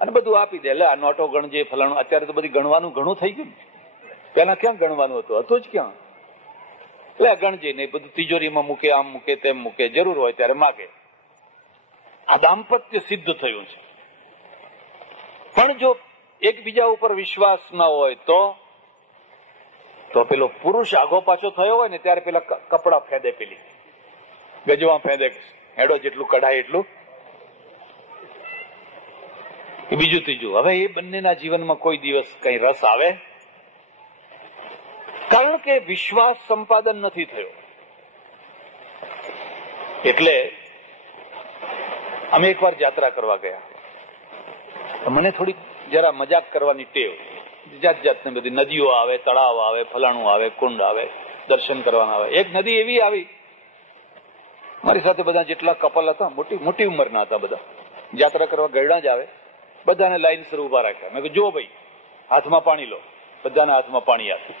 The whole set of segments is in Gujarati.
અને બધું આપી દે. એટલે આ નોટો ગણજે, ફલાણું. અત્યારે તો બધી ગણવાનું ઘણું થઈ ગયું. પેલા ક્યાં ગણવાનું હતું? હતું જ ક્યાં? એટલે ગણજે નહીં, બધું તિજોરીમાં મૂકે, આમ મૂકે, તેમ મૂકે, જરૂર હોય ત્યારે માગે. આ દાંપત્ય સિદ્ધ થયું છે. પણ જો એકબીજા ઉપર વિશ્વાસ ન હોય તો પેલો પુરુષ આગો પાછો થયો હોય ને ત્યારે પેલા કપડા ફેંદે, પેલી ગજવા ફેંદે, હેડો જેટલું કઢાય એટલું. બીજું ત્રીજું. હવે એ બંનેના જીવનમાં કોઈ દિવસ કઈ રસ આવે? કારણ કે વિશ્વાસ સંપાદન નથી થયો. એટલે અમે એકવાર યાત્રા કરવા ગયા. મને થોડી જરા મજાક કરવાની ટેવ. જાત જાતની બધી નદીઓ આવે, તળાવ આવે, ફલાણું આવે, કુંડ આવે, દર્શન કરવાના આવે. એક નદી એવી આવી, મારી સાથે બધા જેટલા કપલ હતા, મોટી મોટી ઉંમરના હતા, બધા યાત્રા કરવા ગયડા જ આવે. બધાને લાઈનસર ઉભા રાખ્યા. મેં કહ્યું, જો ભાઈ, હાથમાં પાણી લો. બધાના હાથમાં પાણી આપ્યું.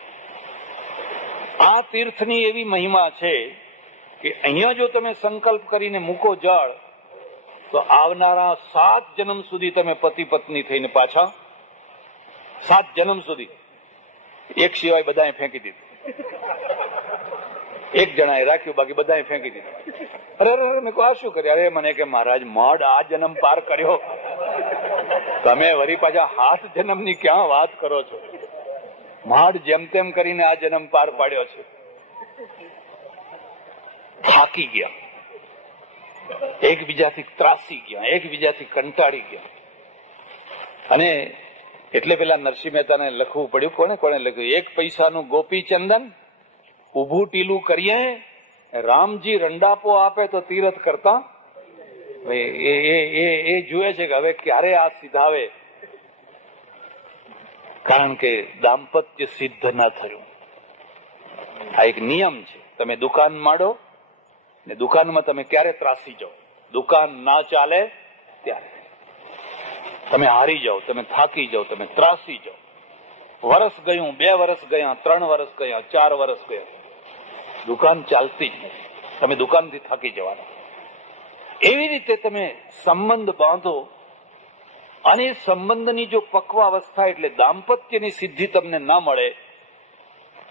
આ તીર્થની એવી મહિમા છે કે અહીંયા જો તમે સંકલ્પ કરીને મૂકો જળ, તો આવનારા 7 જન્મ સુધી તમે પતિ પત્ની થઈને પાછા, 7 જન્મ સુધી. એક સિવાય બધાએ ફેંકી દીધું. એક જણાએ રાખ્યું, બાકી બધાએ ફેંકી દીધું. અરે અરે, મેં કહું, આ શું કર્યું? અરે મને કે મહારાજ, મઢ આ જન્મ પાર કર્યો, તમે વળી પાછા 7 જન્મની ક્યાં વાત કરો છો? મઢ જેમ તેમ કરીને આ જન્મ પાર પાડ્યો છે. થાકી ગયા, એકબીજાથી ત્રાસી ગયા, એકબીજાથી કંટાળી ગયા. અને એટલે પેલા નરસિંહ મહેતાને લખવું પડ્યું. કોણે લખ્યું? 1 પૈસાનું ગોપી ચંદન, ઉભું ટીલું કરીએ, રામજી રંડાપો આપે તો તીરથ કરતા. એ જુએ છે કે હવે ક્યારે આ સિધાવે, કારણ કે દાંપત્ય સિદ્ધ ના થયું. આ એક નિયમ છે. તમે દુકાન માંડો ને દુકાનમાં તમે ક્યારે ત્રાસી જાઓ? દુકાન ના ચાલે ત્યારે. તમે હારી જાઓ, તમે થાકી જાઓ, તમે ત્રાસી જાઓ. વર્ષ ગયું, 2 વર્ષ ગયા, 3 વર્ષ ગયા, 4 વર્ષ ગયા, દુકાન ચાલતી જ નથી. તમે દુકાનથી થાકી જવાના. એવી રીતે તમે સંબંધ બાંધો, અને સંબંધની જો પક્વ અવસ્થા એટલે દાંપત્યની સિદ્ધિ તમને ના મળે,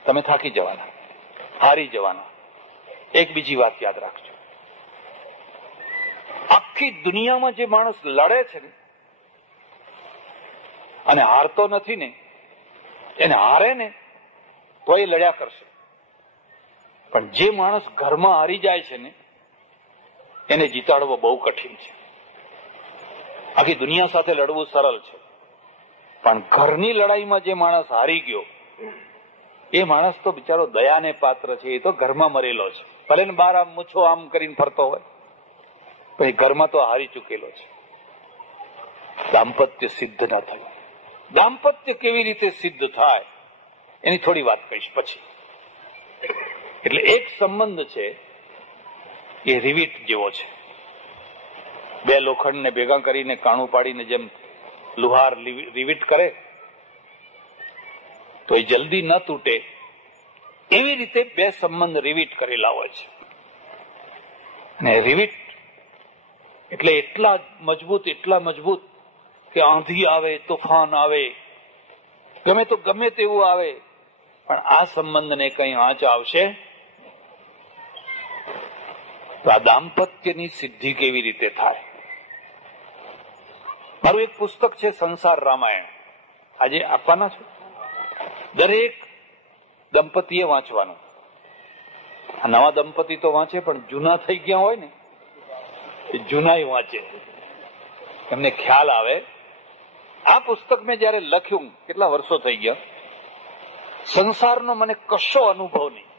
તમે થાકી જવાના, હારી જવાના. એક બીજી વાત યાદ રાખજો. આખી દુનિયામાં જે માણસ લડે છે ને અને હારતો નથી ને, એને હારે ને તો એ લડ્યા કરશે. પણ જે માણસ ઘરમાં હારી જાય છે ને, એને જીતાડવો બહુ કઠિન છે. આખી દુનિયા સાથે લડવું સરળ છે, પણ ઘરની લડાઈમાં જે માણસ હારી ગયો, એ માણસ તો બિચારો દયાને પાત્ર છે. એ તો ઘરમાં મરેલો છે. ભલે ને બહાર આમ મૂછો આમ કરીને ફરતો હોય, પણ એ ઘરમાં તો હારી ચૂકેલો છે. દાંપત્ય સિદ્ધ ના થયું. દાંપત્ય કેવી રીતે સિદ્ધ થાય એની થોડી વાત કહીશ પછી. એટલે એક સંબંધ છે એ રિવીટ જેવો છે. 2 લોખંડને ભેગા કરીને કાણું પાડીને જેમ લુહાર રિવીટ કરે તો એ જલ્દી ન તૂટે, એવી રીતે 2 સંબંધ રિવીટ કરેલા હોય છે. અને રિવીટ એટલે એટલા મજબૂત કે આંધી આવે, તોફાન આવે, ગમે તો ગમે તેવું આવે, પણ આ સંબંધને કઈ આંચ આવશે તો આ દાંપત્યની સિદ્ધિ કેવી રીતે થાય? મારું એક પુસ્તક છે સંસાર રામાયણ, આજે આપવાના છે. દરેક દંપતીએ વાંચવાનું. આ નવા દંપતી તો વાંચે, પણ જૂના થઈ ગયા હોય ને એ જૂનાય વાંચે, એમને ખ્યાલ આવે. આ પુસ્તક મેં જયારે લખ્યું, કેટલા વર્ષો થઈ ગયા, સંસારનો મને કશો અનુભવ નહીં,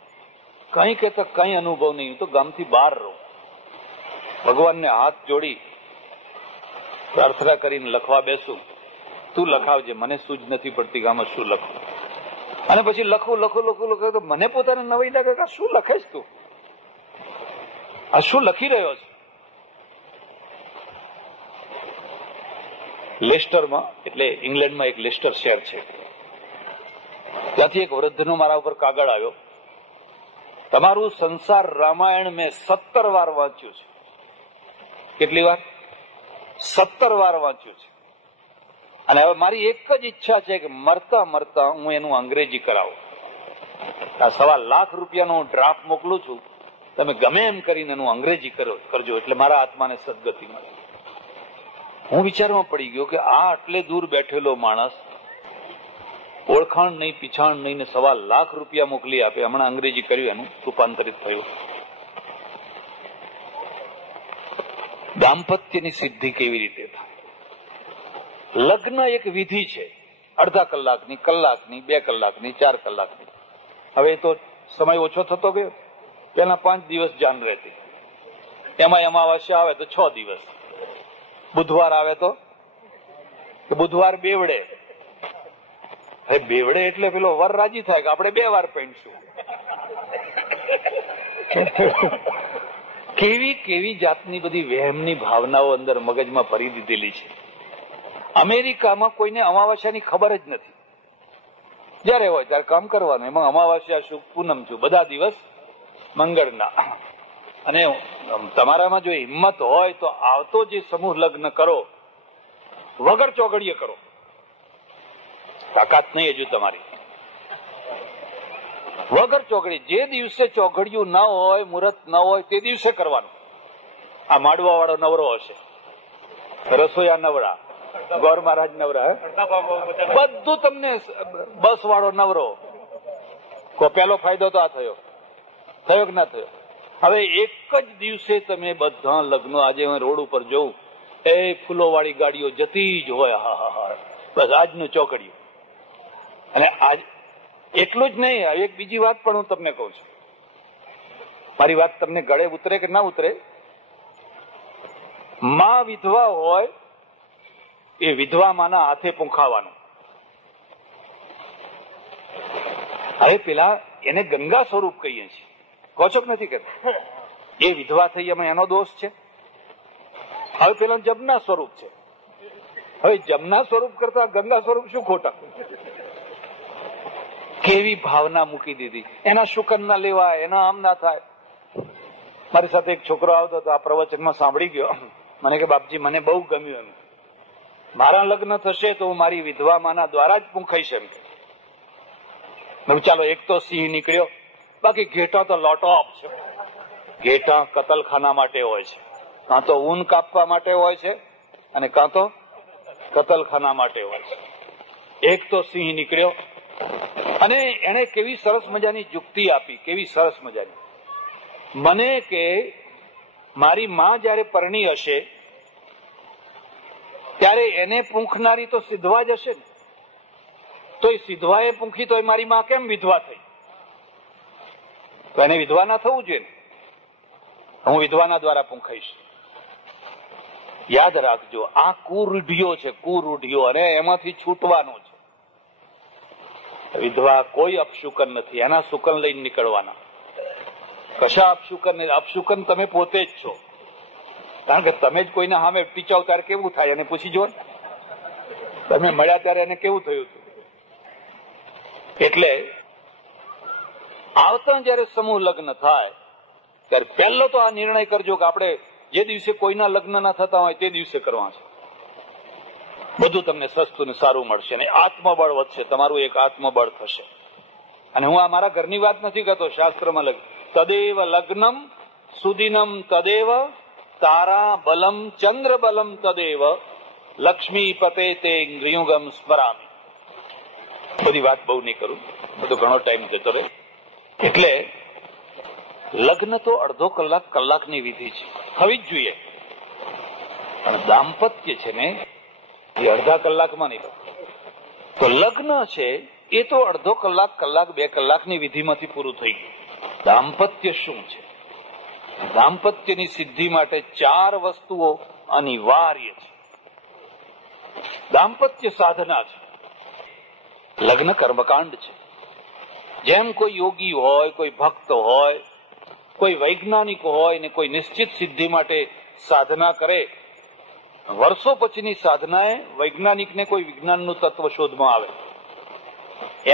કઈ કહેતા કઈ અનુભવ નહીં. હું તો ગામથી બહાર રહું, ભગવાનને હાથ જોડી પ્રાર્થના કરીને લખવા બેસું, તું લખાવજે, મને સૂઝ નથી પડતી કે આમાં શું લખવું. અને પછી લખું તો મને પોતાને નવાઈ લાગે કે શું લખે છે તું, આ શું લખી રહ્યો છે. લેસ્ટરમાં, એટલે ઇંગ્લેન્ડમાં એક લેસ્ટર શહેર છે, ત્યાંથી એક વૃદ્ધનો મારા ઉપર કાગળ આવ્યો. તમારું સંસાર રામાયણ મેં 17 વાર વાંચ્યું છે. કેટલી વાર? 17 વાર વાંચ્યું છે. અને હવે મારી એક જ ઈચ્છા છે કે મરતા મરતા હું એનું અંગ્રેજી કરાવું. આ ₹1.25 લાખ ડ્રાફ્ટ મોકલું છું, તમે ગમે એમ કરીને એનું અંગ્રેજી કરજો, એટલે મારા આત્માને સદગતિ મળે. હું વિચારમાં પડી ગયો કે આ આટલે દૂર બેઠેલો માણસ, ઓળખાણ નહીં, પીછાણ નહીં, ને ₹1.25 લાખ મોકલી આપે. હમણાં અંગ્રેજી કર્યું, એનું રૂપાંતરિત થયું. દાંપત્યની સિદ્ધિ કેવી રીતે થાય? લગ્ન એક વિધિ છે, અડધા કલાકની, કલાકની, 2 કલાકની, 4 કલાકની. હવે તો સમય ઓછો થતો ગયો. પેલા 5 દિવસ જાન રહેતી, એમાં અમાવાસ્યા આવે તો 6 દિવસ, બુધવાર આવે તો બુધવાર બેવડે. હવે બેવડે એટલે પેલો વર રાજી થાય કે આપણે 2 વાર પહેરશું. કેવી કેવી જાતની બધી વહેમની ભાવનાઓ અંદર મગજમાં ભરી દીધેલી છે. અમેરિકામાં કોઈને અમાવાસ્યાની ખબર જ નથી. જયારે હોય ત્યારે કામ કરવાનું. એમાં અમાવાસ્યા શું, પૂનમ શું, બધા દિવસ મંગળના. અને તમારામાં જો હિંમત હોય તો આવતો જે સમૂહ લગ્ન કરો, વગર ચોઘડીએ કરો. તાકાત નહીં હજુ તમારી, વગર ચોઘડી. જે દિવસે ચોઘડિયું ન હોય, મુહૂર્ત ન હોય, તે દિવસે કરવાનું. આ માડવા વાળો નવરો હશે, રસોઈયા નવરા, ગોર મહારાજ નવરા, બધું તમને, બસ વાળો નવરો. પેલો ફાયદો તો આ થયો કે ના થયો? હવે એક જ દિવસે તમે બધા લગ્નો, આજે હું રોડ ઉપર જોઉં, એ ફૂલો વાળી ગાડીઓ જતી જ હોય. હા, બસ આજનું ચોકડિયું. અને આજ એટલું જ નહીં, એક બીજી વાત પણ હું તમને કહું છું. મારી વાત તમને ગળે ઉતરે કે ના ઉતરે? માં વિધવા હોય, એ વિધવા માના હાથે પૂંખાવાનું. હવે પેલા એને ગંગા સ્વરૂપ કહીએ છીએ, કહો છો કે નથી કહેતા? એ વિધવા થઈ, એમાં એનો દોષ છે. હવે પેલા જમના સ્વરૂપ છે. હવે જમના સ્વરૂપ કરતા ગંગા સ્વરૂપ શું ખોટા? કેવી ભાવના મૂકી દીધી. એના શુકન ના લેવાય, એના આમ ના થાય. મારી સાથે એક છોકરો આવતો હતો, આ પ્રવચનમાં સાંભળી ગયો. મને કે બાપજી, મને બહુ ગમ્યું એમ. મારા લગ્ન થશે તો હું મારી વિધવા માના દ્વારા જ પૂંખાઈશ એમ. ચાલો, એક તો સિંહ નીકળ્યો, બાકી ઘેટા તો લોટો ઓફ છે. ઘેટા કતલખાના માટે હોય છે, કાં તો ઊન કાપવા માટે હોય છે, અને કાં તો કતલખાના માટે હોય છે. એક તો સિંહ નીકળ્યો, અને એને કેવી સરસ મજાની યુક્તિ આપી, કેવી સરસ મજાની. મને કે મારી માં જયારે પરણી હશે ત્યારે એને પૂંખનારી તો સિધવા જ હશે ને. તો એ સિધવાએ પૂંખી, તો એ મારી માં કેમ વિધવા થઈ? તો એને વિધવા ના થવું જોઈએ ને. હું વિધવાના દ્વારા પૂંખાઈશ. યાદ રાખજો, આ કુરૂઢિઓ છે, કુરૂઢિઓ, અને એમાંથી છૂટવાનું છે. વિધવા કોઈ અપશુકન નથી, એના શુકન લઈને નીકળવાના. કશા અપશુકન નહીં. અપશુકન તમે પોતે જ છો, કારણ કે તમે જ કોઈના સામે ટીચાવ ત્યારે કેવું થાય એને પૂછી જો. તમે મળ્યા ત્યારે એને કેવું થયું હતું? એટલે આવતા જયારે સમૂહ લગ્ન થાય ત્યારે પહેલો તો આ નિર્ણય કરજો કે આપણે જે દિવસે કોઈના લગ્ન ના થતા હોય તે દિવસે કરવા છે. બધું તમને સસ્તું ને સારું મળશે, અને આત્મબળ વધશે, તમારું એક આત્મબળ થશે. અને હું આ મારા ઘરની વાત નથી કરતો, શાસ્ત્રમાં લખ્યું, તદેવ લગ્નમ સુદિનમ તદેવ તારા બલમ ચંદ્ર બલમ તદેવ લક્ષ્મી પતે તે ગૃયુગમ સ્મરામી. બધી વાત બહુ નહીં કરું, બધો ઘણો ટાઈમ જતો રહે. એટલે લગ્ન તો અડધો કલાક, કલાકની વિધિ છે, થવી જ જોઈએ. પણ દાંપત્ય છે ને, એ અડધા કલાકમાં નહીં. તો લગ્ન છે એ તો અડધો કલાક, કલાક, 2 કલાકની વિધિમાંથી પૂરું થઈ ગયું. દાંપત્ય શું છે? દાંપત્યની સિદ્ધિ માટે 4 વસ્તુઓ અનિવાર્ય છે. દાંપત્ય સાધના છે, લગ્ન કર્મકાંડ છે. જેમ કોઈ યોગી હોય, કોઈ ભક્ત હોય, કોઈ વૈજ્ઞાનિક હોય ને કોઈ નિશ્ચિત સિદ્ધિ માટે સાધના કરે, વર્ષો પછીની સાધનાએ વૈજ્ઞાનિકને કોઈ વિજ્ઞાનનું તત્વ શોધમાં આવે,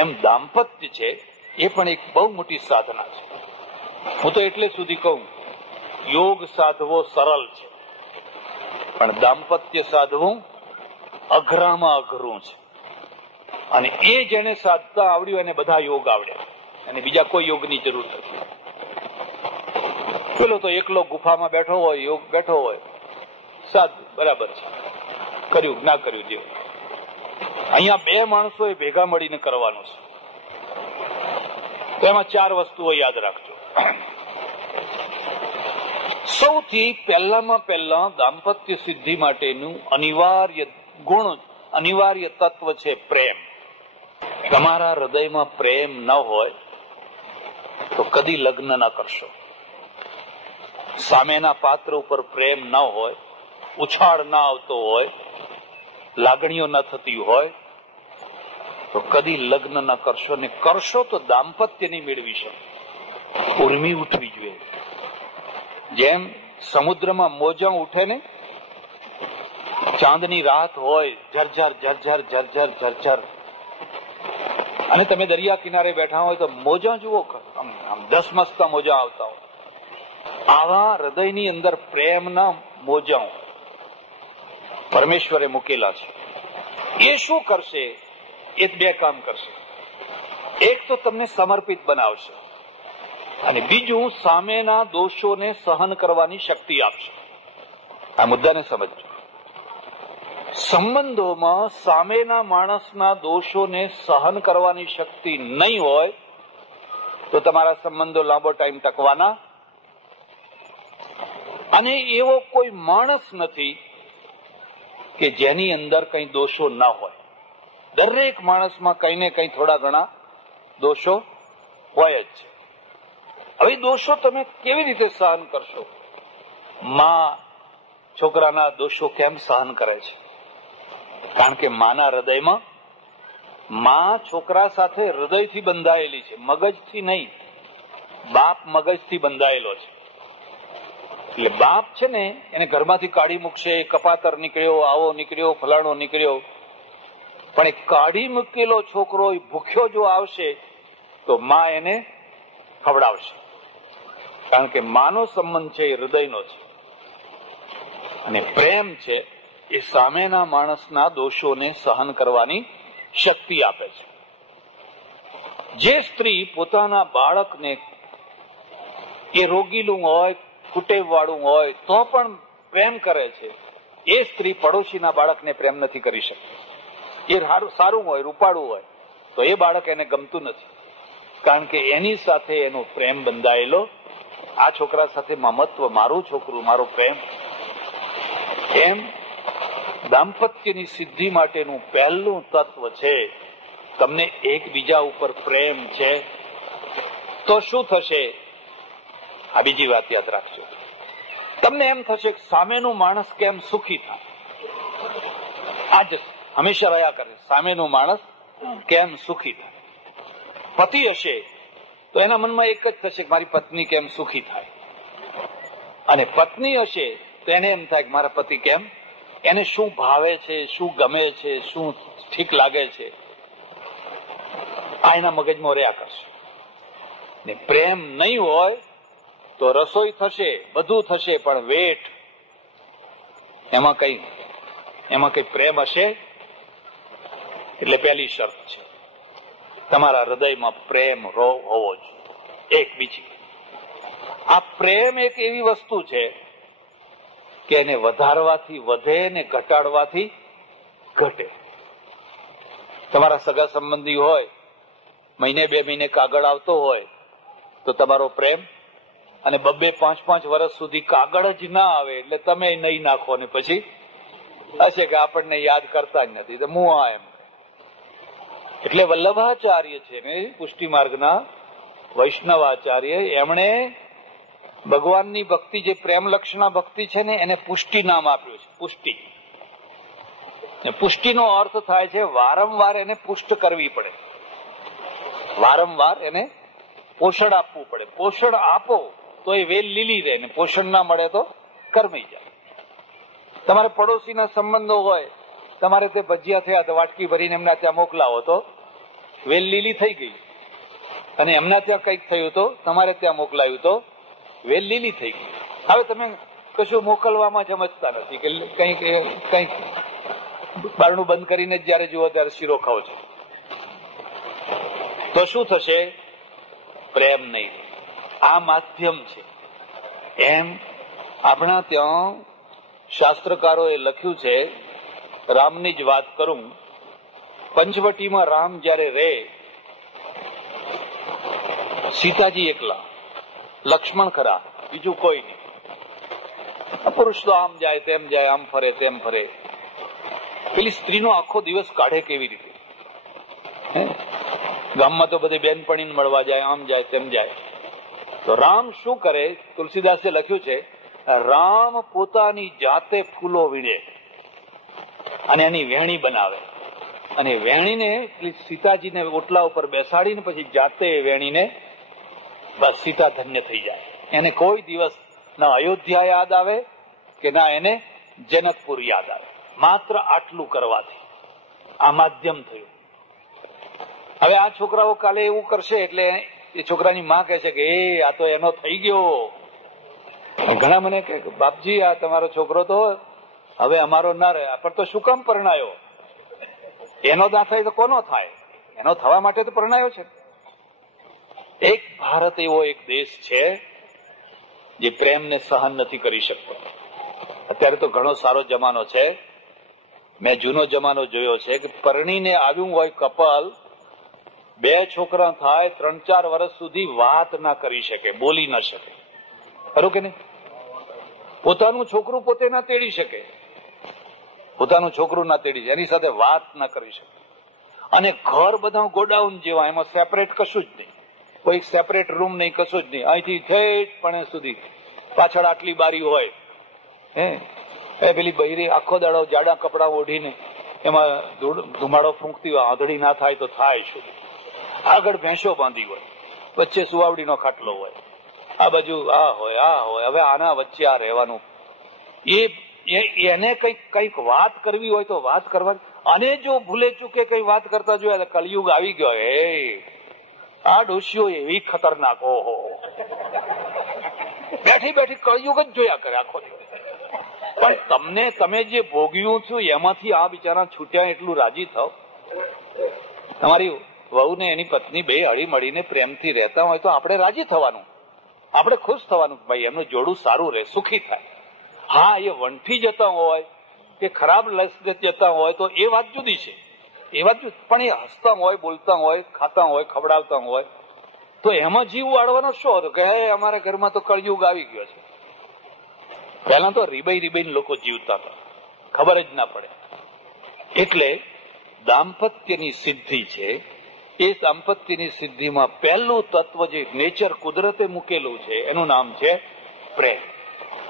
એમ દાંપત્ય છે એ પણ એક બહુ મોટી સાધના છે. હું તો એટલે સુધી કહું, યોગ સાધવો સરળ છે, પણ દાંપત્ય સાધવું અઘરામાં અઘરું છે. અને એ જેને સાધતા આવડ્યું એને બધા યોગ આવડ્યા, અને બીજા કોઈ યોગની જરૂર નથી. પેલો તો એકલો ગુફામાં બેઠો હોય, યોગ બેઠો હોય, સાધુ બરાબર છે, કર્યું ના કર્યું જેવું. અહીંયા બે માણસોએ ભેગા મળીને કરવાનું છે. તો એમાં 4 વસ્તુઓ યાદ રાખજો. સૌથી પહેલામાં પહેલા દાંપત્ય સિદ્ધિ માટેનું અનિવાર્ય ગુણ, અનિવાર્ય તત્વ છે પ્રેમ. તમારા હૃદયમાં પ્રેમ ન હોય તો કદી લગ્ન ન કરશો. સામેના પાત્ર ઉપર પ્રેમ ન હોય, ઉછાળ ના આવતો હોય, લાગણીઓ ન થતી હોય તો કદી લગ્ન ન કરશો. ને કરશો તો દાંપત્ય નહીં મેળવી શકો. ઉર્મી ઉઠવી જોઈએ. જેમ સમુદ્રમાં મોજા ઉઠે ને, ચાંદની રાત હોય, ઝરઝર ઝરઝર ઝરઝર ઝરઝર, અને તમે દરિયા કિનારે બેઠા હોય તો મોજા જુઓ, આમ ધસમસતા મોજા આવતા હોય. આવા હૃદયની અંદર પ્રેમના મોજાઓ પરમેશ્વરે મૂકેલા છે. એ શું કરશે? એ 2 કામ કરશે. એક તો તમને સમર્પિત બનાવશે, અને બીજું સામેના દોષોને સહન કરવાની શક્તિ આપશે. આ મુદ્દાને સમજો. સંબંધોમાં સામેના માણસના દોષોને સહન કરવાની શક્તિ નહીં હોય તો તમારા સંબંધો લાંબો ટાઈમ ટકવાના. અને એવો કોઈ માણસ નથી કે જેની અંદર કઈ દોષો ના હોય. દરેક માણસમાં કઈ ને કઈ થોડા ઘણા દોષો હોય જ છે. હવે દોષો તમે કેવી રીતે સહન કરશો? માં છોકરાના દોષો કેમ સહન કરે છે? કારણ કે માના હૃદયમાં, માં છોકરા સાથે હૃદયથી બંધાયેલી છે, મગજથી નહીં. બાપ મગજથી બંધાયેલો છે. એટલે બાપ છે ને એને ઘરમાંથી કાઢી મૂકશે, કપાતર નીકળ્યો, આવો નીકળ્યો, ફલાણો નીકળ્યો, પણ એ કાઢી મૂકેલો છોકરો ભૂખ્યો જો આવશે તો માં એને ખવડાવશે. કારણ કે માનો સંબંધ છે એ હૃદયનો છે. અને પ્રેમ છે એ સામેના માણસના દોષોને સહન કરવાની શક્તિ આપે છે. જે સ્ત્રી પોતાના બાળકને, એ રોગીલું હોય, કુટેવ વાળું હોય તો પણ પ્રેમ કરે છે, એ સ્ત્રી પડોશીના બાળકને પ્રેમ નથી કરી શકતી. એ સારું હોય, રૂપાળું હોય તો એ બાળક એને ગમતું નથી. કારણ કે એની સાથે એનો પ્રેમ બંધાયેલો, આ છોકરા સાથે મમત્વ, મારું છોકરું, મારો પ્રેમ. એમ દાંપત્યની સિદ્ધિ માટેનું પહેલું તત્વ છે તમને એકબીજા ઉપર પ્રેમ છે. તો શું થશે? આ બીજી વાત યાદ રાખજો. તમને એમ થશે કે સામેનું માણસ કેમ સુખી થાય. આજ હંમેશા રહ્યા કરે, સામેનું માણસ કેમ સુખી થાય. પતિ હશે તો એના મનમાં એક જ થશે કે મારી પત્ની કેમ સુખી થાય. અને પત્ની હશે તો એને એમ થાય કે મારા પતિ કેમ, એને શું ભાવે છે, શું ગમે છે, શું ઠીક લાગે છે, આ એના મગજમાં રહ્યા કરશે. ને પ્રેમ નહીં હોય તો રસોઈ થશે, બધું થશે, પણ વેઠ એમાં કઈ પ્રેમ હશે? એટલે પહેલી શરત છે તમારા હૃદયમાં પ્રેમ હોવો જોઈએ. એક બીજી, આ પ્રેમ એક એવી વસ્તુ છે કે એને વધારવાથી વધે ને ઘટાડવાથી ઘટે. તમારા સગા સંબંધી હોય, મહિને 2 મહિને કાગળ આવતો હોય તો તમારો પ્રેમ, અને 2-5 વર્ષ સુધી કાગળ જ ના આવે એટલે તમે નહીં નાખો ને પછી હશે કે આપણને યાદ કરતા જ નથી તો મુઆ એમ. એટલે વલ્લભાચાર્ય છે ને પુષ્ટિ માર્ગના વૈષ્ણવાચાર્ય, એમણે ભગવાનની ભક્તિ, જે પ્રેમ લક્ષણા ભક્તિ છે ને, એને પુષ્ટિ નામ આપ્યું છે. પુષ્ટિ. પુષ્ટિનો અર્થ થાય છે વારંવાર એને પુષ્ટ કરવી પડે, વારંવાર એને પોષણ આપવું પડે. પોષણ આપો તો એ વેલ લીલી રહે, ને પોષણ ના મળે તો કરમી જાય. તમારે પડોશીના સંબંધો હોય, તમારે તે ભજીયા થયા તો વાટકી ભરીને એમના ત્યાં મોકલાવો તો વેલ લીલી થઈ ગઈ, અને એમના ત્યાં કંઈક થયું તો તમારે ત્યાં મોકલાયું તો વેલ લીલી થઈ ગઈ. હવે તમે કશું મોકલવામાં સમજતા નથી કે કંઈક બારણું બંધ કરીને જયારે જુઓ ત્યારે શીરો ખાઓ છો, તો શું થશે? પ્રેમ નહીં. આ માધ્યમ છે. એમ આપણા ત્યાં શાસ્ત્રકારોએ લખ્યું છે, રામની જ વાત કરું, પંચવટીમાં રામ જયારે રહે, સીતાજી એકલા, લક્ષ્મણ ખરા, બીજું કોઈ નહીં. પુરુષ તો આમ જાય તેમ જાય, આમ ફરે તેમ ફરે. પેલી સ્ત્રીનો આખો દિવસ કાઢે કેવી રીતે? ગામમાં તો બધી બેનપણીને મળવા જાય, આમ જાય તેમ જાય. તો રામ શું કરે? તુલસીદાસે લખ્યું છે, રામ પોતાની જાતે ફૂલો વીણે અને એની વેણી બનાવે, અને વેણીને સીતાજીને ઓટલા ઉપર બેસાડીને પછી જાતે વેણીને બસ સીતા ધન્ય થઈ જાય. એને કોઈ દિવસ ના અયોધ્યા યાદ આવે કે ના એને જનકપુર યાદ આવે. માત્ર આટલું કરવાથી આ માધ્યમ થયું. હવે આ છોકરાઓ કાલે એવું કરશે એટલે એ છોકરાની માં કહે છે કે એ આ તો એનો થઈ ગયો. ઘણા મને કે બાપજી આ તમારો છોકરો તો હવે અમારો ના રહે, પણ તો શું કામ પરણાયો? એનો ના થાય તો કોનો થાય? એનો થવા માટે તો પરણાયો છે. એક ભારત એવો એક દેશ છે જે પ્રેમને સહન નથી કરી શકતો. અત્યારે તો ઘણો સારો જમાનો છે. મેં જૂનો જમાનો જોયો છે કે પરણીને આવ્યું હોય કપલ, 2 છોકરા થાય, 3-4 વર્ષ સુધી વાત ના કરી શકે, બોલી ના શકે. ખરું કે નહીં? પોતાનું છોકરું પોતે ના તેડી શકે, પોતાનું છોકરું ના તેડી શકે, એની સાથે વાત ના કરી શકે. અને ઘર બધા ગોડાઉન જેવા, એમાં સેપરેટ કશું જ નહીં, કોઈ સેપરેટ રૂમ નહીં, કશું જ નહીં. અહીંથી ઠેઠ પણ સુધી પાછળ આટલી બારી હોય. એ પેલી બૈરી આખો દાડો જાડા કપડા ઓઢીને એમાં ધુમાડો ફૂંકતી હોય, આંધળી ના થાય તો થાય શું? આગળ ભેંસો બાંધી હોય, વચ્ચે સુવાવડીનો ખાટલો હોય, આ બાજુ આ હોય, આ હોય. હવે આના વચ્ચે આ રહેવાનું. એને કઈક વાત કરવી હોય તો વાત કરવાની. અને જો ભૂલે ચૂકે કઈ વાત કરતા જોયા, કલયુગ આવી ગયો. આ ડોશીઓ એવી ખતરનાક, ઓહો, બેઠી બેઠી કળયુગ જ જોયા કરે આખો દિવસ. પણ તમે જે ભોગ્યું છું એમાંથી આ બિચારા છૂટ્યા એટલું રાજી થાવ. તમારી વહુ ને એની પત્ની બે હળી મળીને પ્રેમથી રહેતા હોય તો આપણે રાજી થવાનું, આપણે ખુશ થવાનું. ભાઈ એમનું જોડું સારું રહે, સુખી થાય. હા, એ વંઠી જતા હોય કે ખરાબ લસ જતા હોય તો એ વાત જુદી છે, એ વાત. પણ એ હસતા હોય, બોલતા હોય, ખાતા હોય, ખવડાવતા હોય તો એમાં જીવ વાળવાનો શો કે અમારા ઘરમાં તો કળયુગ આવી ગયો છે. પહેલા તો રીબાઈ લોકો જીવતા હતા, ખબર જ ના પડે. એટલે દાંપત્યની સિદ્ધિ છે, એ દાંપત્યની સિદ્ધિમાં પહેલું તત્વ જે નેચર કુદરતે મૂકેલું છે એનું નામ છે પ્રેમ.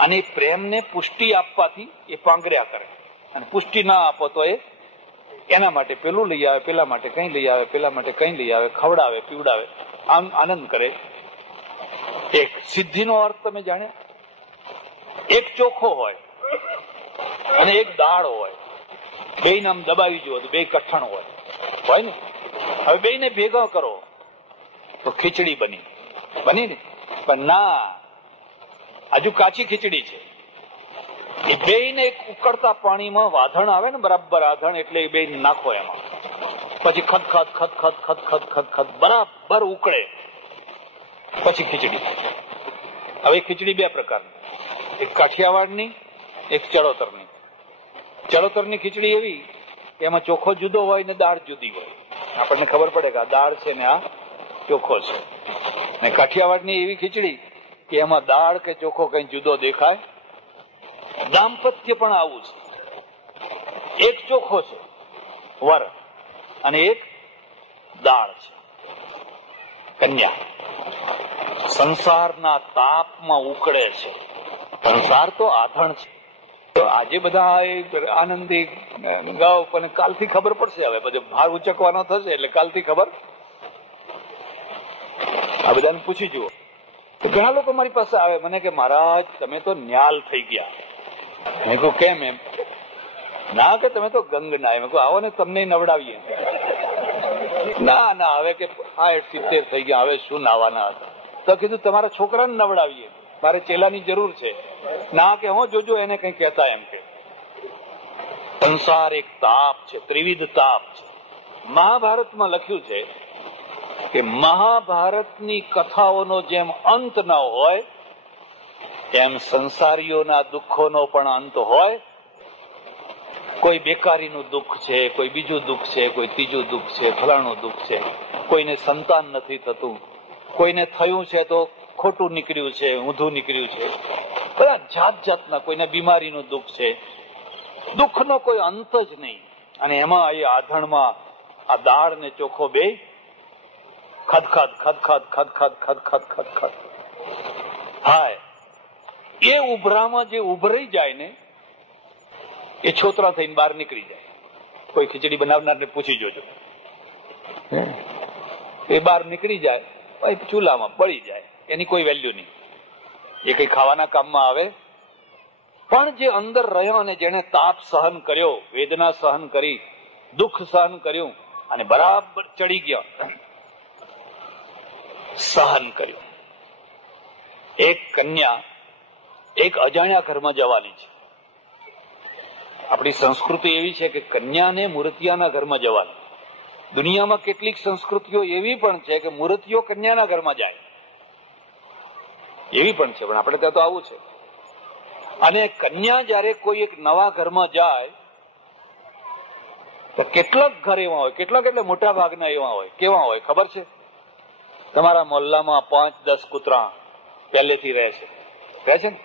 અને પ્રેમને પુષ્ટિ આપવાથી એ પાંગર્યા કરે. અને પુષ્ટિ ના આપો તો એ એના માટે પેલું લઈ આવે, પેલા માટે કઈ લઈ આવે, પેલા માટે કઈ લઈ આવે, ખવડાવે, પીવડાવે, આમ આનંદ કરે. એક સિદ્ધિનો અર્થ તમે જાણ્યા? એક ચોખ્ખો હોય અને એક દાળ હોય, બે નામ દબાવી જુઓ તો બે કઠણ હોય ને. હવે બે ને ભેગા કરો તો ખીચડી બની ને. પણ ના, હજુ કાચી ખીચડી છે. એ બે ને એક ઉકળતા પાણીમાં વાધણ આવે ને, બરાબર આધણ, એટલે એ બે નાખો એમાં, પછી ખદખદ ખદખદ ખદખદ ખદખદ બરાબર ઉકળે, પછી ખીચડી. હવે ખીચડી 2 પ્રકારની, એક કાઠિયાવાડની, એક ચડોતરની. ચડોતરની ખીચડી એવી કે એમાં ચોખ્ખો જુદો હોય ને દાળ જુદી હોય, આપણને ખબર પડે કે આ દાળ છે ને આ ચોખ્ખો છે. ને કાઠિયાવાડની એવી ખીચડી કે એમાં દાળ કે ચોખ્ખો કઈ જુદો દેખાય. દાંપત્ય પણ આવું છે. એક ચોખ્ખો છે વર અને એક દાળ છે કન્યા. સંસારના તાપમાં ઉકળે છે. સંસાર તો આધણ છે. તો આજે બધા આનંદી ગાવ, પણ કાલથી ખબર પડશે. હવે બધો ભાર ઉચકવાનો થશે એટલે કાલથી ખબર. આ બધાને પૂછી જુઓ. ઘણા લોકો મારી પાસે આવે, મને કે મહારાજ તમે તો ન્યાલ થઈ ગયા. મેં કહું કેમ? એમ ના, કે તમે તો ગંગ ના. મેં કહું આવો ને તમને નવડાવીએ. ના હવે કે 60-70 થઈ ગયા, હવે શું નાવાના હતા. તો કીધું તમારા છોકરાને નવડાવીએ, મારે ચેલાની જરૂર છે. ના કે હું જોજો એને કઈ કહેતા એમ કે. સંસાર એક તાપ છે, ત્રિવિધ તાપ છે. મહાભારતમાં લખ્યું છે કે મહાભારતની કથાઓનો જેમ અંત ન હોય એમ સંસારીઓના દુઃખોનો પણ અંત હોય. કોઈ બેકારીનું દુઃખ છે, કોઈ બીજું દુઃખ છે, કોઈ ત્રીજું દુઃખ છે, ફલાણું દુઃખ છે, કોઈને સંતાન નથી થતું, કોઈને થયું છે તો ખોટું નીકળ્યું છે, ઊંધું નીકળ્યું છે, બધા જાત જાતના, કોઈને બીમારીનું દુઃખ છે. દુઃખનો કોઈ અંત જ નહીં. અને એમાં એ આધણમાં આ દાળ ને ચોખો બે ખદખદ ખદખદ ખદખદ ખદખદ ખદખદ હાય. એ ઉભરામાં જે ઉભરાઈ જાય ને એ છોતરા થઈને બહાર નીકળી જાય. કોઈ ખીચડી બનાવનારને પૂછી જોજો, એ બહાર નીકળી જાય, ચૂલામાં બળી જાય, એની કોઈ વેલ્યુ નહીં, એ કઈ ખાવાના કામમાં આવે. પણ જે અંદર રહ્યો અને જેને તાપ સહન કર્યો, વેદના સહન કરી, દુઃખ સહન કર્યું અને બરાબર ચડી ગયા, સહન કર્યું. એક કન્યા એક અજાણ્યા ઘરમાં જવાની છે. આપણી સંસ્કૃતિ એવી છે કે કન્યાને મૂર્તિયાના ઘરમાં જવાની. દુનિયામાં કેટલીક સંસ્કૃતિઓ એવી પણ છે કે મૂર્તિઓ કન્યાના ઘરમાં જાય, એવી પણ છે. પણ આપણે ત્યાં તો આવું છે. અને કન્યા જયારે કોઈ એક નવા ઘરમાં જાય તો કેટલાક ઘર એવા હોય, કેટલાક એટલે મોટા ભાગના એવા હોય. કેવા હોય ખબર છે? તમારા મોહલ્લામાં 5-10 કૂતરા પહેલેથી રહે છે ને.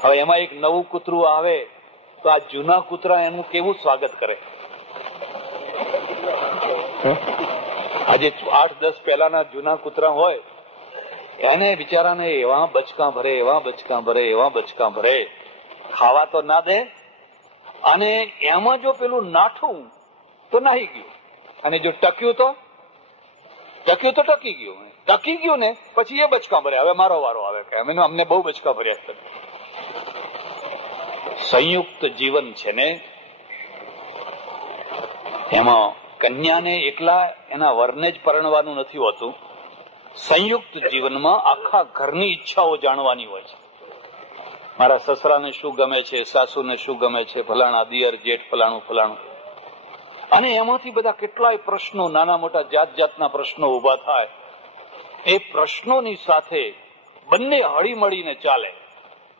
હવે એમાં એક નવું કૂતરું આવે તો આ જૂના કૂતરા એનું કેવું સ્વાગત કરે? આજે 8-10 પહેલાના જૂના કૂતરા હોય એને બિચારાને એવા બચકા ભરે, એવા બચકા ભરે, એવા બચકા ભરે, ખાવા તો ના દે. અને એમાં જો પેલું નાઠું તો નાહી ગયું, અને જો ટક્યું તો ટકી ગયું. ટકી ગયું ને પછી એ બચકા ભરે, હવે મારો વારો આવે, અમને બહુ બચકા ભર્યા છે. સંયુક્ત જીવન છે ને એમાં કન્યાને એકલા એના વરને જ પરણવાનું નથી હોતું. સંયુક્ત જીવનમાં આખા ઘરની ઈચ્છાઓ જાણવાની હોય છે. મારા સસરાને શું ગમે છે, સાસુને શું ગમે છે, ફલાણા દિયર જેઠ ફલાણું ફલાણું. અને એમાંથી બધા કેટલાય પ્રશ્નો, નાના મોટા જાત જાતના પ્રશ્નો ઉભા થાય. એ પ્રશ્નોની સાથે બંને હળી મળીને ચાલે,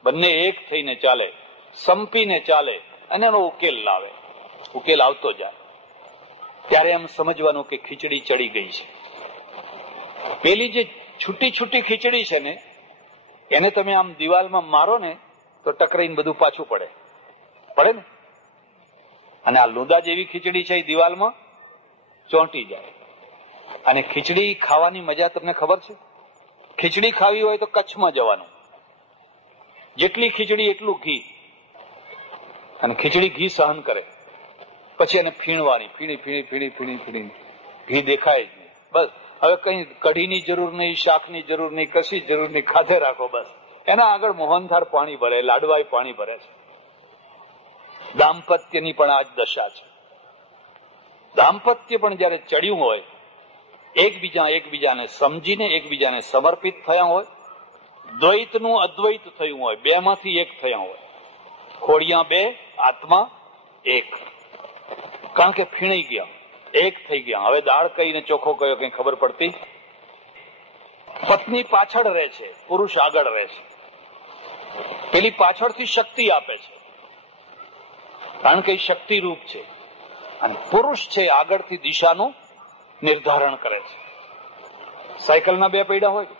બંને એક થઈને ચાલે, સંપીને ચાલે અને એનો ઉકેલ લાવે. ઉકેલ આવતો જાય ત્યારે એમ સમજવાનું કે ખીચડી ચડી ગઈ છે. પેલી જે છૂટી છૂટી ખીચડી છે ને એને તમે આમ દિવાલમાં મારો ને તો ટકરાઈને બધું પાછું પડે ને. અને આ લૂંદા જેવી ખીચડી છે એ દિવાલમાં ચોંટી જાય. અને ખીચડી ખાવાની મજા તમને ખબર છે? ખીચડી ખાવી હોય તો કચ્છમાં જવાનું. જેટલી ખીચડી એટલું ઘી, અને ખીચડી ઘી સહન કરે. પછી એને ફીણવાની, ફીણી ઘી દેખાય જ નહીં. બસ હવે કઈ કઢીની જરૂર નહીં, શાકની જરૂર નહીં, કશી જરૂર નહીં, ખાધે રાખો બસ. એના આગળ મોહનથાળ પાણી ભરે, લાડવાય પાણી ભરે છે. દાંપત્યની પણ આ જ દશા છે. દાંપત્ય પણ જયારે ચડ્યું હોય, એકબીજાને સમજીને એકબીજાને સમર્પિત થયા હોય, દ્વૈતનું અદ્વૈત થયું હોય, બે માંથી એક થયા હોય, ખોડિયા બે, આત્મા એક. કારણ કે ફીણાઈ ગયા, એક થઈ ગયા. હવે દાળ કઈને ચોખ્ખો કયો કઈ ખબર પડતી? પત્ની પાછળ રહે છે, પુરુષ આગળ રહે છે. પેલી પાછળથી શક્તિ આપે છે કારણ કે શક્તિ રૂપ છે, અને પુરુષ છે આગળથી દિશાનું નિર્ધારણ કરે છે. સાયકલના બે પૈડા હોય,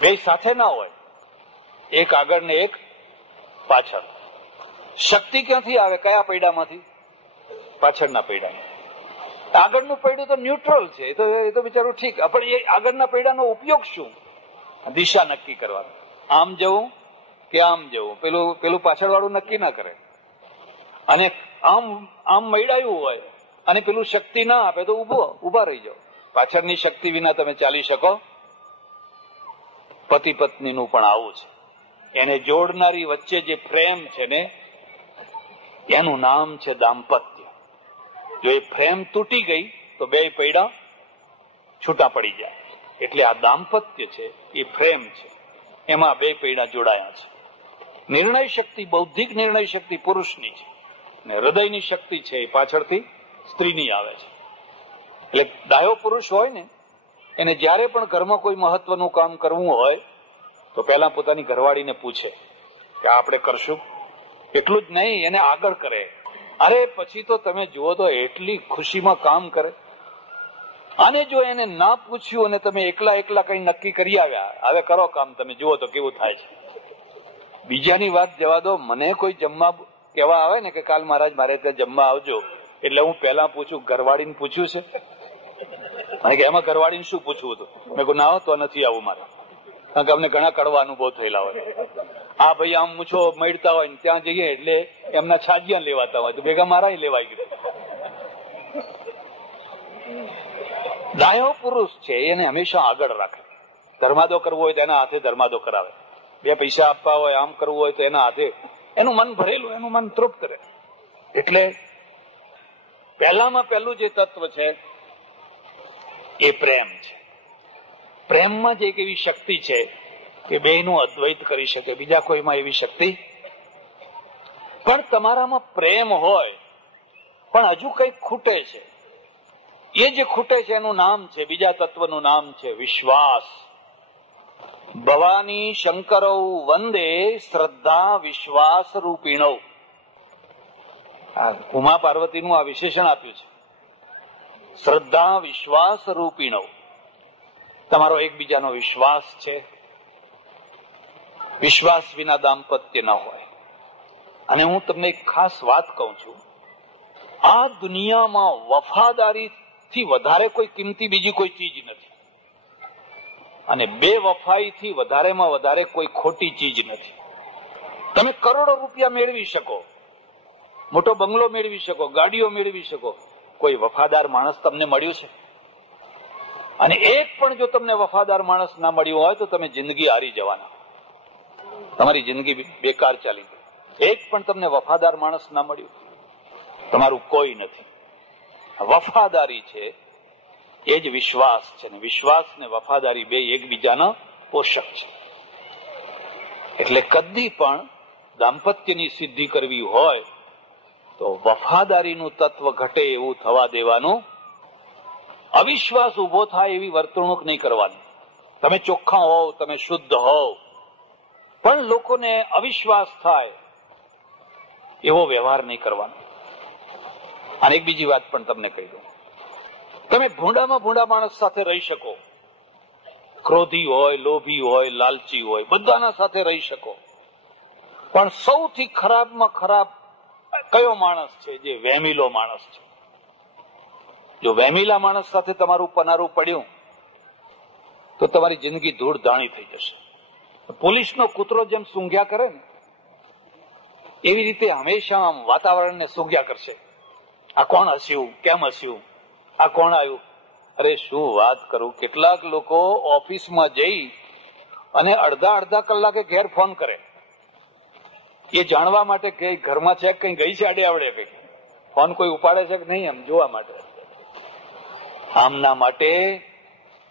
બે સાથે ના હોય, એક આગળ ને એક પાછળ. શક્તિ ક્યાંથી આવે? કયા પૈડામાંથી? પાછળના પૈડામાં. આગળનું પૈડું તો ન્યુટ્રલ છે, એ તો બિચારું ઠીક, પણ એ આગળના પૈડાનો ઉપયોગ શું? દિશા નક્કી કરવાનો. આમ જવું કે આમ જવું, પેલું પાછળ વાળું નક્કી ના કરે. અને આમ મૈડાયું હોય અને પેલું શક્તિ ના આપે તો ઉભા રહી જાઓ. પાછળની શક્તિ વિના તમે ચાલી શકો? પતિ પત્નીનું પણ આવું છે. એને જોડનારી વચ્ચે જે પ્રેમ છે ને એનું નામ છે દાંપત્ય. જો એ પ્રેમ તૂટી ગઈ તો બે પૈડા છૂટા પડી જાય. એટલે આ દાંપત્ય છે એ પ્રેમ છે, એમાં બે પૈડા જોડાયા છે. નિર્ણય શક્તિ, બૌદ્ધિક નિર્ણય શક્તિ પુરુષની છે, ને હૃદયની શક્તિ છે એ પાછળથી સ્ત્રીની આવે છે. એટલે ડાયો પુરુષ હોય ને એને જયારે પણ ઘરમાં કોઈ મહત્વનું કામ કરવું હોય તો પહેલા પોતાની ઘરવાળીને પૂછે કે આપણે કરશું. એટલું જ નહીં, એને આગળ કરે. અરે પછી તો તમે જુઓ તો એટલી ખુશીમાં કામ કરે. અને જો એને ના પૂછ્યું અને તમે એકલા કઈ નક્કી કરી આવ્યા, હવે કરો કામ, તમે જુઓ તો કેવું થાય છે. બીજાની વાત જવા દો, મને કોઈ જમવા કહેવા આવે ને કે કાલ મહારાજ મારે ત્યાં જમવા આવજો, એટલે હું પહેલા પૂછું ઘરવાળીને પૂછ્યું છે? મને કે એમાં ઘરવાળીને શું પૂછવું હતું? મેં કહું ના તો નથી આવું મારે, કારણ કે અમને ઘણા કડવા અનુભવ થયેલા હોય. આ ભાઈ આમ મૂછો મળતા હોય ને ત્યાં જઈએ એટલે એમના છાજિયા લેવાતા હોય તો ભેગા મારા લેવાઈ ગયું. ડાયો પુરુષ છે એને હંમેશા આગળ રાખે. ધર્માદો કરવો હોય તો એના હાથે ધર્માદો કરાવે. 2 પૈસા આપવા હોય, આમ કરવું હોય તો એના હાથે. એનું મન ભરેલું, એનું મન તૃપ્ત રહે. એટલે પહેલામાં પહેલું જે તત્વ છે એ પ્રેમ છે. પ્રેમમાં જ એક એવી શક્તિ છે કે બેયનું અદ્વૈત કરી શકે, બીજા કોઈમાં એવી શક્તિ. પણ તમારામાં પ્રેમ હોય પણ હજુ કંઈક ખૂટે છે. એ જે ખૂટે છે એનું નામ છે, બીજા તત્વનું નામ છે વિશ્વાસ. ભવાની શંકરૌ વંદે શ્રદ્ધા વિશ્વાસ રૂપિણૌ. ઉમા પાર્વતીનું આ વિશેષણ આપ્યું છે, શ્રદ્ધા વિશ્વાસ રૂપિણૌ. તમારો એકબીજાનો વિશ્વાસ છે. વિશ્વાસ વિના દાંપત્ય ન હોય. અને હું તમને એક ખાસ વાત કહું છું, આ દુનિયામાં વફાદારીથી વધારે કોઈ કિંમતી બીજી કોઈ ચીજ નથી, અને બેવફાઈથી વધારેમાં વધારે કોઈ ખોટી ચીજ નથી. તમે કરોડો રૂપિયા મેળવી શકો, મોટો બંગલો મેળવી શકો, ગાડીઓ મેળવી શકો, કોઈ વફાદાર માણસ તમને મળ્યું છે? અને એક પણ જો તમને વફાદાર માણસ ના મળ્યું હોય તો તમે જિંદગી હારી જવાના, તમારી જિંદગી બેકાર ચાલી ગઈ. એક પણ તમને વફાદાર માણસ ના મળ્યું, તમારું કોઈ નથી. વફાદારી છે એ જ વિશ્વાસ છે, ને વિશ્વાસ ને વફાદારી બે એકબીજાના પોષક છે. એટલે કદી પણ દાંપત્યની સિદ્ધિ કરવી હોય તો વફાદારીનું તત્વ ઘટે એવું થવા દેવાનું, અવિશ્વાસ ઉભો થાય એવી વર્તણૂક નહીં કરવાની. તમે ચોખ્ખા હોવ, તમે શુદ્ધ હોવ, પણ લોકોને અવિશ્વાસ થાય એવો વ્યવહાર નહીં કરવાનો. અને એક બીજી વાત પણ તમને કહી દઉં, તમે ભૂંડામાં ભૂંડા માણસ સાથે રહી શકો, ક્રોધી હોય, લોભી હોય, લાલચી હોય, બધાના સાથે રહી શકો, પણ સૌથી ખરાબમાં ખરાબ કયો માણસ છે? જે વેમીલો માણસ છે. જો વેમીલા માણસ સાથે તમારું પનારું પડ્યું તો તમારી જિંદગી ધૂળ ધાણી થઈ જશે. પોલીસનો કૂતરો જેમ સૂંઘ્યા કરે ને એવી રીતે હંમેશા આમ વાતાવરણને સૂંઘ્યા કરશે. આ કોણ હસ્યું, કેમ હસ્યું, આ કોણ આવ્યું? અરે શું વાત કરું, કેટલાક લોકો ઓફિસમાં જઈ અને અડધા કલાકે ઘેર ફોન કરે, એ જાણવા માટે કે ઘરમાં છે કઈ ગઈ છે આડે આવડે, કે ફોન કોઈ ઉપાડે છે કે નહીં એમ જોવા માટે. આમના માટે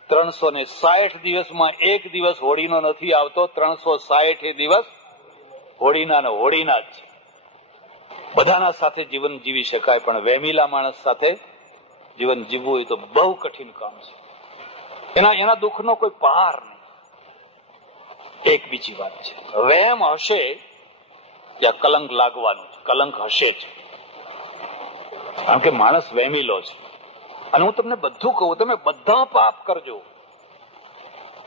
360 દિવસમાં એક દિવસ હોળીનો નથી આવતો, 360 દિવસ હોળીના ને હોળીના જ છે. બધાના સાથે જીવન જીવી શકાય, પણ વેમીલા માણસ સાથે જીવન જીવવું એ તો બહુ કઠિન કામ છે. એના દુઃખનો કોઈ પાર નહીં. એક બીજી વાત છે, વેમ હશે ત્યાં કલંક લાગવાનું છે, કલંક હશે જ, કારણ કે માણસ વેમીલો છે. અને હું તમને બધું કહું, તમે બધા પાપ કરજો,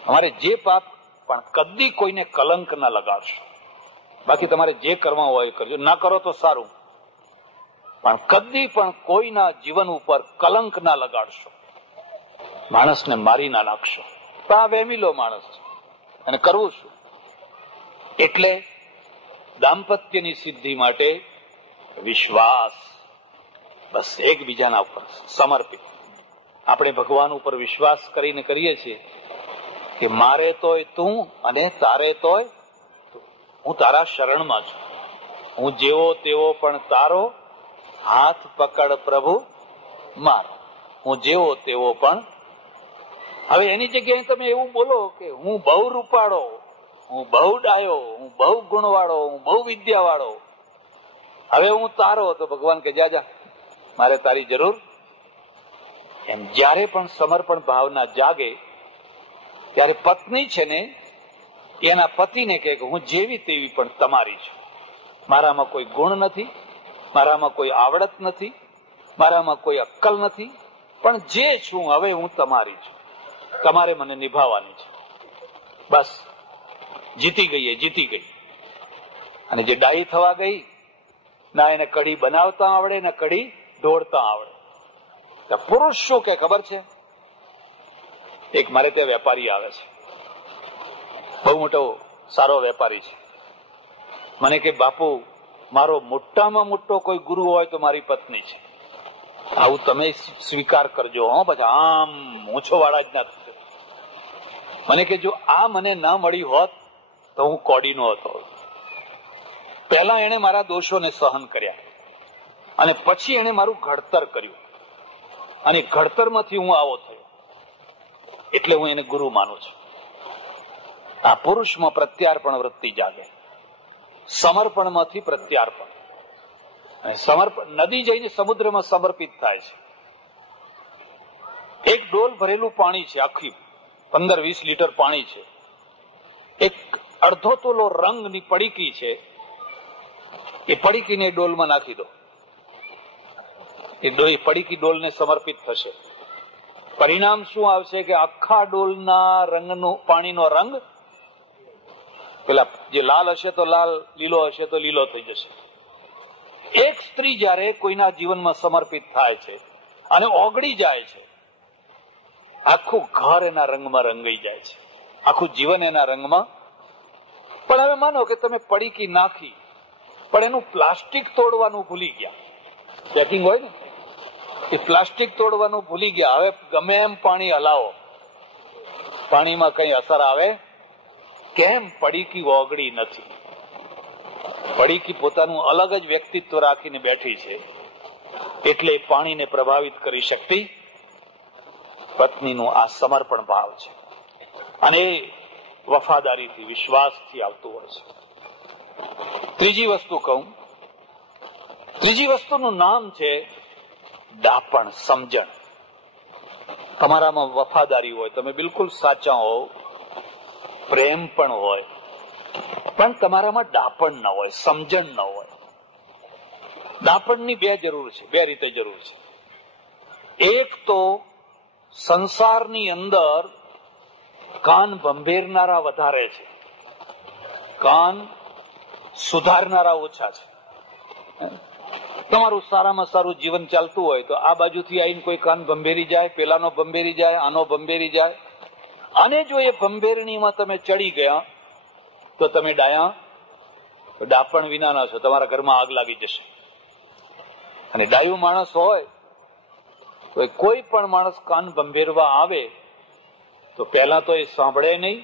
તમારે જે પાપ, પણ કદી કોઈને કલંક ના લગાડશો. બાકી તમારે જે કરવા હોય કરજો, ના કરો તો સારું, પણ કદી પણ કોઈના જીવન ઉપર કલંક ના લગાડશો, માણસને મારી ના નાખશો. તો આ વેમીલો માણસ છે. અને કરવું શું? એટલે દાંપત્યની સિદ્ધિ માટે વિશ્વાસ, બસ એકબીજાના ઉપર સમર્પિત. આપણે ભગવાન ઉપર વિશ્વાસ કરીને કરીએ છીએ કે મારે તોય તું અને તારે તોય તું. હું તારા શરણમાં છું, હું જેવો તેવો પણ તારો, હાથ પકડ પ્રભુ મારો. હું જેવો તેવો પણ. હવે એની જગ્યાએ તમે એવું બોલો કે હું બહુ રૂપાળો, હું બહુ ડાયો, હું બહુ ગુણવાળો, હું બહુ વિદ્યાવાળો, હવે હું તારો, તો ભગવાન કે જા જા, મારે તારી જરૂર. એમ જ્યારે પણ સમર્પણ ભાવના જાગે ત્યારે પત્ની છે ને એના પતિને કહે કે હું જેવી તેવી પણ તમારી છું. મારામાં કોઈ ગુણ નથી, મારામાં કોઈ આવડત નથી, મારામાં કોઈ અક્કલ નથી, પણ જે છું હવે હું તમારી છું. તમારે મને નિભાવવાની છે. બસ જીતી ગઈ, એ જીતી ગઈ. અને જે ડાઈ થવા ગઈ, ના એને કઢી બનાવતા આવડે, ના કઢી ઢોળતા આવડે. પુરુષ શું કે ખબર છે? એક મારે ત્યાં વેપારી આવે છે, બહુ મોટો સારો વેપારી છે. મને કે બાપુ, મારો મોટામાં મોટો કોઈ ગુરુ હોય તો મારી પત્ની છે. આવું તમે સ્વીકાર કરજો. પછી આમ મૂછો વાળા જ ના થશે. મને કે જો આ મને ના મળી હોત તો હું કોડીનો હતો. પહેલા એને મારા દોષોને સહન કર્યા અને પછી એને મારું ઘડતર કર્યું, અને ઘડતરમાંથી હું આવો થયો, એટલે હું એને ગુરુ માનું છું. આ પુરુષમાં પ્રત્યાર્પણ વૃત્તિ જાગે, સમર્પણમાંથી પ્રત્યાર્પણ. અને સમર્પણ, નદી જઈને સમુદ્રમાં સમર્પિત થાય છે. એક ડોલ ભરેલું પાણી છે, આખી 15-20 લીટર પાણી છે. એક અડધો તોલો રંગની પડીકી છે, એ પડીકીને ડોલમાં નાખી દો, એ પડીકી ડોલને સમર્પિત થશે. પરિણામ શું આવશે કે આખા ડોલના રંગનો, પાણીનો રંગ પેલા જે લાલ હશે તો લાલ, લીલો હશે તો લીલો થઈ જશે. એક સ્ત્રી જયારે કોઈના જીવનમાં સમર્પિત થાય છે અને ઓગળી જાય છે, આખું ઘર એના રંગમાં રંગાઈ જાય છે, આખું જીવન એના રંગમાં. પણ હવે માનો કે તમે પડીકી નાખી, પણ એનું પ્લાસ્ટિક તોડવાનું ભૂલી ગયા. પેકિંગ હોય ને, એ પ્લાસ્ટિક તોડવાનું ભૂલી ગયા. હવે ગમે એમ પાણી હલાવો, પાણીમાં કઈ અસર આવે? કેમ? પડીકી ઓગળી નથી. પડીકી પોતાનું અલગ જ વ્યક્તિત્વ રાખીને બેઠી છે, એટલે પાણીને પ્રભાવિત કરી શકતી. પત્નીનું આ સમર્પણ ભાવ છે, અને વફાદારીથી, વિશ્વાસથી આવતું હોય છે. ત્રીજી વસ્તુ કહું, ત્રીજી વસ્તુનું નામ છે ડાપણ, સમજણ. તમારામાં વફાદારી હોય, તમે બિલકુલ સાચા હો, પ્રેમ પણ હોય, પણ તમારામાં ડાપણ ન હોય, સમજણ ન હોય. ડાપણની બે જરૂર છે, બે રીતે જરૂર છે. એક તો સંસારની અંદર કાન ભંભેરનારા વધારે છે, કાન સુધારનારા ઓછા છે. તમારું સારામાં સારું જીવન ચાલતું હોય તો આ બાજુથી આવીને કોઈ કાન ભંભેરી જાય, પેલાનો ભંભેરી જાય, આનો ભંભેરી જાય. અને જો એ ભંભેરણીમાં તમે ચડી ગયા તો તમે ડાયા, ડાપણ વિનાના છો, તમારા ઘરમાં આગ લાગી જશે. અને ડાયું માણસ હોય તો કોઈ પણ માણસ કાન ભંભેરવા આવે તો પહેલા તો એ સાંભળે નહીં,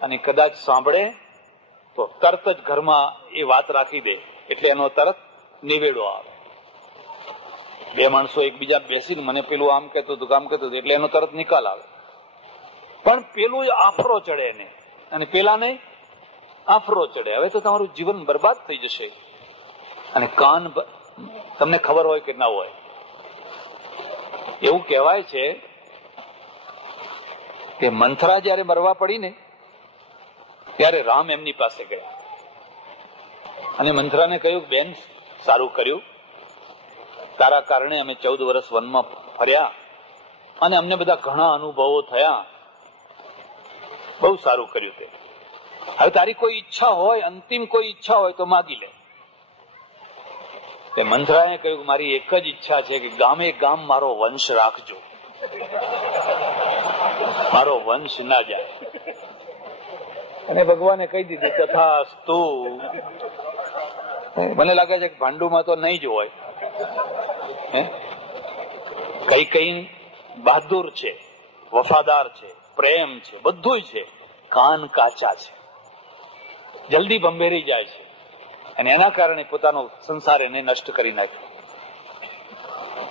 અને કદાચ સાંભળે તો તરત જ ઘરમાં એ વાત રાખી દે, એટલે એનો તરત નિવેડો આવે. બે માણસો એકબીજા બેસીને મને પેલું આમ કહેતું હતું, આમ કહેતું હતું, એટલે એનો તરત નિકાલ આવે. પણ પેલું આફરો ચડે એને, અને પેલા નહીં આફરો ચડે. હવે તો તમારું જીવન બરબાદ થઈ જશે. અને કાન, તમને ખબર હોય કે ના હોય, એવું કહેવાય છે કે મંથરા જયારે મરવા પડી ને ત્યારે રામ એમની પાસે ગયા અને મંથરાને કહ્યું, બેન સારું કર્યું, તારા કારણે અમે 14 વર્ષ વનમાં ફર્યા અને અમને બધા ઘણા અનુભવો થયા, બહુ સારું કર્યું. હવે તારી કોઈ ઈચ્છા હોય, અંતિમ કોઈ ઈચ્છા હોય તો માગી લે. મંથરાએ કહ્યું, મારી એક જ ઈચ્છા છે કે ગામે ગામ મારો વંશ રાખજો, મારો વંશ ના જાય. અને ભગવાને કહી દીધું, તથાસ્તુ. મને લાગે છે કે ભાંડુમાં તો નહીં જ હોય. કઈ કઈ બહાદુર છે, વફાદાર છે, પ્રેમ છે, બધું છે. કાન કાચા છે, જલ્દી ભંભેરી જાય છે, અને એના કારણે પોતાનો સંસાર એને નષ્ટ કરી નાખ્યો,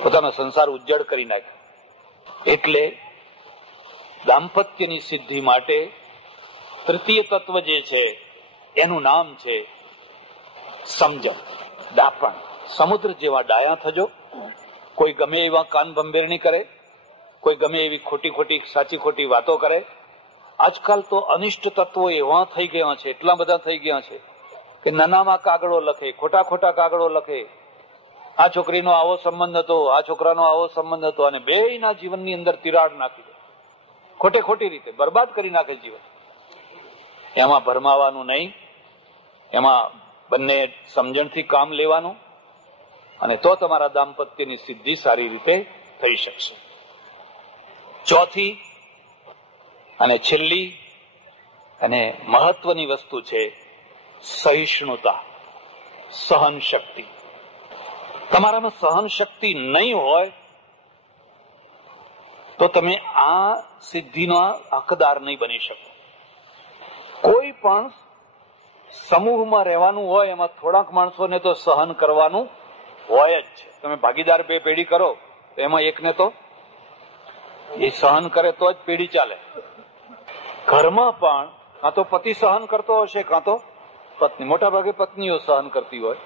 પોતાનો સંસાર ઉજ્જડ કરી નાખ્યો. એટલે દાંપત્યની સિદ્ધિ માટે તૃતીય તત્વ જે છે એનું નામ છે સમજણ. દાપણ, સમુદ્ર જેવા ડાયા થજો. કોઈ ગમે એવા કાન ભંભેરણી કરે, કોઈ ગમે એવી ખોટી ખોટી સાચી ખોટી વાતો કરે. આજકાલ તો અનિષ્ટ તત્વો એવા થઈ ગયા છે, એટલા બધા થઈ ગયા છે કે નાનામાં કાગળો લખે, ખોટા ખોટા કાગળો લખે. આ છોકરીનો આવો સંબંધ હતો, આ છોકરાનો આવો સંબંધ હતો, અને બેયના જીવનની અંદર તિરાડ નાખી દે, ખોટે ખોટી રીતે બરબાદ કરી નાખે જીવન. એમાં ભરમાવાનું નહીં, એમાં બંને સમજણથી કામ લેવાનું, અને તો તમારા દાંપત્યની સિદ્ધિ સારી રીતે થઈ શકશે. ચોથી અને છેલ્લી અને મહત્વની વસ્તુ છે સહિષ્ણુતા, સહન શક્તિ. તમારામાં સહન શક્તિ નહીં હોય તો તમે આ સિદ્ધિનો હકદાર નહીં બની શકો. કોઈ પણ સમૂહમાં રહેવાનું હોય, એમાં થોડાક માણસોને તો સહન કરવાનું હોય જ છે. તમે ભાગીદાર બે પેઢી કરો તો એમાં એકને તો એ સહન કરે તો જ પેઢી ચાલે. ઘરમાં પણ કાં તો પતિ સહન કરતો હશે, કાં તો પત્ની. મોટા ભાગે પત્નીઓ સહન કરતી હોય.